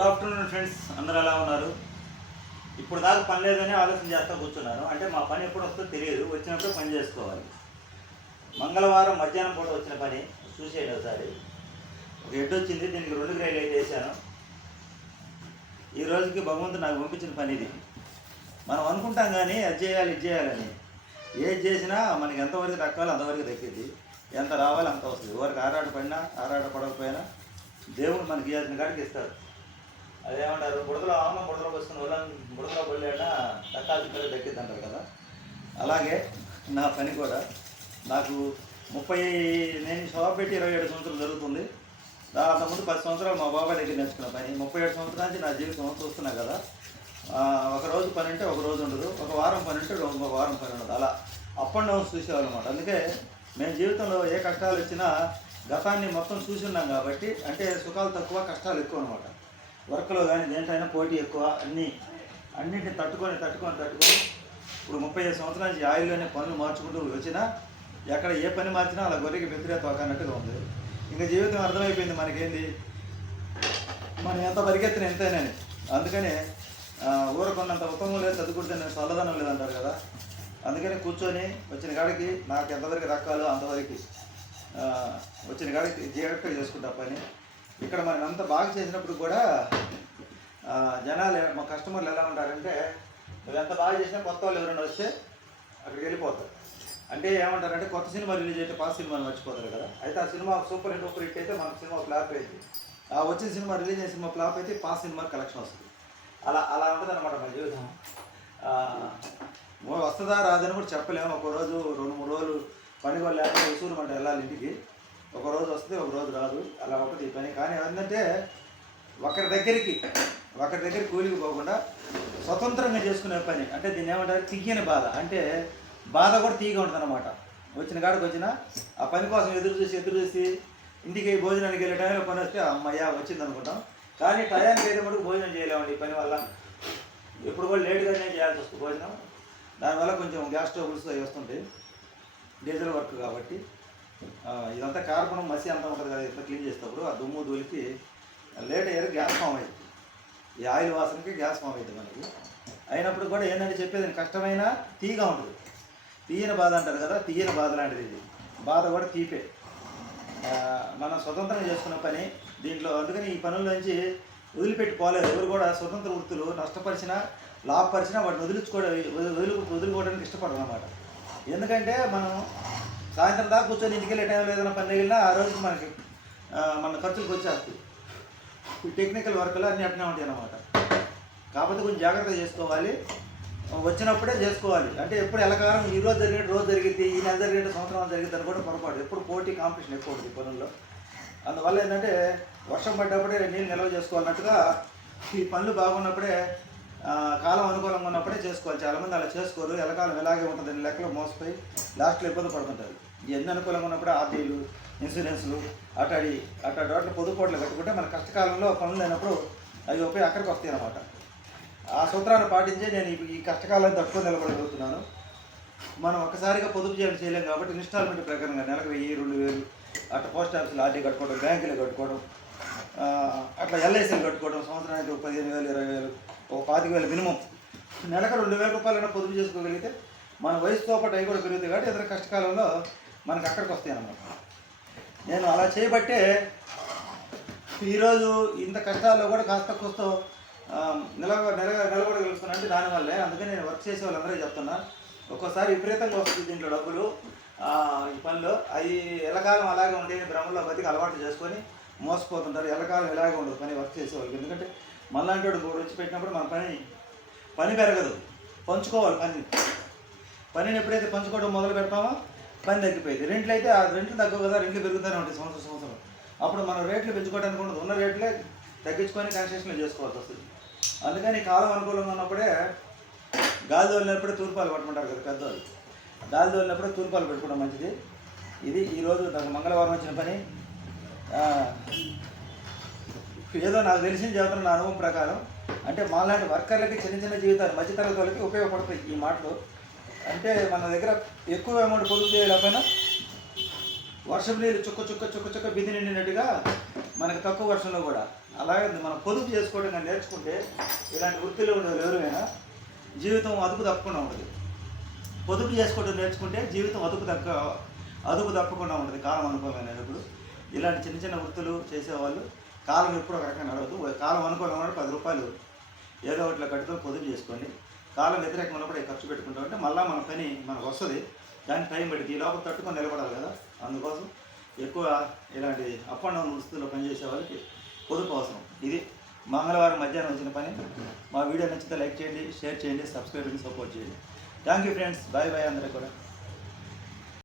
Good afternoon friends, అందరూ ఎలా ఉన్నారు? ఇప్పుడు దాకా పని లేదని ఆలోచన చేస్తూ కూర్చున్నాను. అంటే మా పని ఎప్పుడు వస్తుందో తెలియదు, వచ్చినప్పుడు పని చేసుకోవాలి. మంగళవారం మధ్యాహ్నం పూట వచ్చిన పని చూసేయండి ఒకసారి. ఒక హెడ్ వచ్చింది, దీనికి 2 గ్రైలు అయితే వేసాను. ఈ రోజుకి భగవంతుడు నాకు పంపించిన పని ఇది. మనం అనుకుంటాం కానీ అది చేయాలి ఇది చేయాలని, ఏది చేసినా మనకి ఎంతవరకు దక్కాలో అంతవరకు దక్కింది, ఎంత రావాలి అంత వస్తుంది. ఎవరికి ఆరాట పడినా ఆరాట పడకపోయినా దేవుడు మనకి ఇవ్వాల్సిన కాడికి ఇస్తాడు. అదేమంటారు, బుడదలో ఆమ బుడదలోకి వస్తున్న వాళ్ళని బుడదలో పడలేట దక్కాల్సిన దక్కిద్ది అంటారు కదా. అలాగే నా పని కూడా నాకు నేను షాప్ పెట్టి 27 సంవత్సరాలు జరుగుతుంది. అంతకుముందు 10 సంవత్సరాలు మా బాబాయ్ దగ్గర నేర్చుకున్న పని. 37 సంవత్సరాల నుంచి నా జీవితం చూస్తున్నా కదా. ఒక రోజు పని అంటే ఒక రోజు ఉండదు, ఒక వారం పని అంటే ఒక వారం పని ఉండదు, అలా అప్ అండ్ డౌన్స్ చూసేవాళ్ళు అనమాట. అందుకే మేము జీవితంలో ఏ కష్టాలు వచ్చినా గతాన్ని మొత్తం చూసి ఉన్నాం కాబట్టి, అంటే సుఖాలు తక్కువ కష్టాలు ఎక్కువ అనమాట. వర్క్లో కానీ దేంట్లైనా పోటీ ఎక్కువ, అన్నింటిని తట్టుకొని ఇప్పుడు 35 సంవత్సరాల నుంచి ఆయిల్లోనే పనులు మార్చుకుంటూ వచ్చినా ఎక్కడ ఏ పని మార్చినా అలా గొర్రెకి వ్యతిరేకత అన్నట్టుగా ఉంది. ఇంకా జీవితం అర్థమైపోయింది మనకేంది, మనం ఎంత పరిగెత్తిన ఎంతైనాని. అందుకని ఊరకున్నంత ఉత్తమం లేదు, చదువుకుంటే నేను చల్లదనం లేదంటారు కదా. అందుకని కూర్చొని వచ్చిన కాడికి నాకు ఎంతవరకు దక్కాలో అంతవరకు వచ్చిన కాడికి జాగ్రత్తగా చేసుకుంటా పని. ఇక్కడ మనం అంత బాగా చేసినప్పుడు కూడా జనాలు, మా కస్టమర్లు ఎలా ఉంటారంటే, నువ్వు ఎంత బాగా చేసినా కొత్త వాళ్ళు ఎవరైనా వస్తే అక్కడికి వెళ్ళిపోతారు. అంటే ఏమంటారంటే, కొత్త సినిమా రిలీజ్ అయితే పాత సినిమాని మర్చిపోతారు కదా. అయితే ఆ సినిమా సూపర్ హిట్ అయితే మన సినిమా ఫ్లాప్ అయింది, ఆ వచ్చిన సినిమా రిలీజ్ అయిన సినిమా ఫ్లాప్ అయితే పాత సినిమా కలెక్షన్ వస్తుంది. అలా ఉంటుంది అనమాట మన జీవితం. వస్తుందా రాదని కూడా చెప్పలేము. ఒక రోజు 2-3 రోజులు పని కూడా లేకపోతే ఉసూరు అంటే వెళ్ళాలి ఇంటికి. ఒక రోజు వస్తుంది, ఒక రోజు రాదు, అలా ఉంటుంది ఈ పని. కానీ ఏంటంటే ఒకరి దగ్గరికి కూలికి పోకుండా స్వతంత్రంగా చేసుకునే పని. అంటే దీన్ని ఏమంటారు, తీయని బాధ. అంటే బాధ కూడా తీయగా ఉంటుంది అనమాట. వచ్చిన కాడికి వచ్చిన ఆ పని కోసం ఎదురు చూసి ఇంటికి భోజనానికి వెళ్ళే టైంలో పని వస్తే అమ్మయ్య వచ్చింది అనుకుంటాం. కానీ టయానికి అయితే మటుకు భోజనం చేయలేమండి ఈ పని వల్ల. ఎప్పుడు కూడా లేటుగానే చేయాల్సి వస్తుంది భోజనం. దానివల్ల కొంచెం గ్యాస్ ట్రబుల్స్ అవి వస్తుంటాయి, డీజిల్ వర్క్ కాబట్టి. ఇదంతా కార్బన్ మసి అంతా ఉంటుంది కదా, ఇంత క్లీన్ చేసేటప్పుడు ఆ దుమ్ము దూలికి లేట్ అయ్యారు గ్యాస్ ఫామ్ అవుతుంది. ఈ ఆయిల్ వాసనకి గ్యాస్ ఫామ్ అవుతుంది మనకి. అయినప్పుడు కూడా ఏంటంటే చెప్పేది, కష్టమైన తీగా ఉంటుంది. తీయని బాధ అంటారు కదా, తీయని బాధ లాంటిది ఇది. బాధ కూడా తీపే. మనం స్వతంత్రం చేసుకున్న పని దీంట్లో. అందుకని ఈ పనుల్లోంచి వదిలిపెట్టి పోలేదు ఎవరు కూడా. స్వతంత్ర వృత్తులు నష్టపరిచినా లాభపరిచినా వాటిని వదులుకోవడానికి ఇష్టపడరు అన్నమాట. ఎందుకంటే మనం సాయంత్రం దాకా కూర్చొని ఇంటికి వెళ్ళే టైంలో ఏదైనా పని తగిలినా ఆ రోజు మనకి మన ఖర్చులకు వచ్చేస్తాయి. ఈ టెక్నికల్ వర్క్లు అన్నీ అట్నే ఉంటాయి అన్నమాట. కాకపోతే కొంచెం జాగ్రత్తగా చేసుకోవాలి, వచ్చినప్పుడే చేసుకోవాలి. అంటే ఎప్పుడు ఎలకాలం ఈ రోజు జరిగినట్టు రోజు జరిగింది, ఈ నెల జరిగినట్టు సంవత్సరం జరిగింది అని కూడా పొరపాటు. ఎప్పుడు పోటీ కాంపిటీషన్ ఎక్కువ ఉంటుంది పనుల్లో. అందువల్ల ఏంటంటే వర్షం పడ్డప్పుడే నీళ్ళు నిల్వ చేసుకోవాలన్నట్టుగా ఈ పనులు బాగున్నప్పుడే, కాలం అనుకూలంగా ఉన్నప్పుడే చేసుకోవాలి. చాలామంది అలా చేసుకోరు, ఎలకాలం ఇలాగే ఉంటుంది లెక్కలో మోసపోయి లాస్ట్లో ఇబ్బంది పడుతుంటారు. ఎన్ని అనుకూలంగా ఉన్నప్పుడే ఆర్డీలు, ఇన్సూరెన్స్లు అట్లా పొదుపోట్లు కట్టుకుంటే మన కష్టకాలంలో పనులు అయినప్పుడు అవి ఉపయోగం అక్కడికి వస్తాయి అన్నమాట. ఆ సూత్రాన్ని పాటించే నేను ఈ కష్టకాలాన్ని తక్కువ నిలబడగలుగుతున్నాను. మనం ఒక్కసారిగా పొదుపు చేయలేం కాబట్టి ఇన్స్టాల్మెంట్ ప్రకారంగా నెలకు 1000-2000 అట్లా పోస్ట్ ఆఫీసులు ఆర్డీ కట్టుకోవడం, బ్యాంకులు కట్టుకోవడం, అట్లా ఎల్ఐసీలు కట్టుకోవడం, సంవత్సరానికి 15,000, 20,000, ఒక 25,000 మినిమం. నెలకు 2,000 రూపాయలైనా పొదుపు చేసుకోగలిగితే మన వయసుతో పాటు అవి కూడా పెరుగుతాయి కాబట్టి ఇతర కష్టకాలంలో మనకు అక్కడికి వస్తాయి అన్నమాట. నేను అలా చేయబట్టే ఈరోజు ఇంత కష్టాల్లో కూడా కాస్త కూస్తో నిలబడగలుగుతున్నా అంటే దానివల్లే. అందుకని నేను వర్క్ చేసే వాళ్ళందరూ చెప్తున్నా, ఒక్కోసారి విపరీతంగా వస్తుంది దీంట్లో డబ్బులు. ఈ పనిలో అవి ఎల్లకాలం అలాగే ఉండే భ్రమంలో బతికి అలవాటు చేసుకొని మోసపోతుంటారు. ఎల్లకాలం ఇలాగే ఉండదు పని వర్క్ చేసేవాళ్ళకి. ఎందుకంటే మనలాంటి వాడు ఇంకోటి వచ్చి పెట్టినప్పుడు మన పని పెరగదు. పంచుకోవాలి పనిని ఎప్పుడైతే పంచుకోవడం మొదలు పెడతామో పని తగ్గిపోయింది. రెంట్లు అయితే ఆ రెంట్లు తగ్గవు కదా, రెంట్లు పెరుగుతూనే ఉంటాయి సంవత్సరం. అప్పుడు మనం రేట్లు పెంచుకోవడానికి ఉండదు, ఉన్న రేట్లే తగ్గించుకొని కన్స్ట్రక్షన్లు చేసుకోవాల్సి వస్తుంది. అందుకని కాలం అనుకూలంగా ఉన్నప్పుడే గాలి తోలినప్పుడే తూర్పాలు పట్టుకుంటారు కదా పెద్దవాళ్ళు. గాలి తోలినప్పుడే తూర్పాలు పెట్టుకోవడం మంచిది. ఇది ఈరోజు నాకు మంగళవారం వచ్చిన పని. ఏదో నాకు తెలిసిన చెబుతున్న నా అనుభవం ప్రకారం. అంటే మాలాంటి వర్కర్లకి చిన్న జీవితాలు, మధ్యతరగతి వాళ్ళకి ఉపయోగపడతాయి ఈ మాటలు. అంటే మన దగ్గర ఎక్కువ అమౌంట్ పొదుపు చేయలేకపోయినా వర్షం నీళ్ళు చుక్క బింది నిండినట్టుగా మనకు తక్కువ వర్షంలో కూడా అలాగే మనం పొదుపు చేసుకోవడం కానీ నేర్చుకుంటే ఇలాంటి వృత్తిలో ఉండే ఎవరైనా జీవితం అదుపు తప్పకుండా ఉంటుంది. పొదుపు చేసుకోవడం నేర్చుకుంటే జీవితం అదుపు తప్పకుండా ఉంటుంది. కాలం అనుకూలమైనప్పుడు ఇలాంటి చిన్న చిన్న వృత్తులు చేసేవాళ్ళు కాలం ఎప్పుడు ఒక రకంగా నడవదు. కాలం అనుకూలమైన 10 రూపాయలు ఏదో ఒకటిలో కట్టుకొని పొదుపు చేసుకోండి. కాలం వ్యతిరేకం ఉన్నప్పుడు ఖర్చు పెట్టుకుంటామంటే మళ్ళీ మన పని మనకు వస్తుంది. దాని టైం పట్టి ఈ లోపల తట్టుకొని నిలబడాలి కదా. అందుకోసం ఎక్కువ ఇలాంటి అప్ అండ్ డౌన్ వృత్తుల్లో పనిచేసే వాళ్ళకి పొదుపు అవసరం. ఇది మంగళవారం మధ్యాహ్నం వచ్చిన పని. మా వీడియో నచ్చితే లైక్ చేయండి, షేర్ చేయండి, సబ్స్క్రైబ్ చేయండి, సపోర్ట్ చేయండి. Thank you friends. Bye bye అందరికీ కూడా.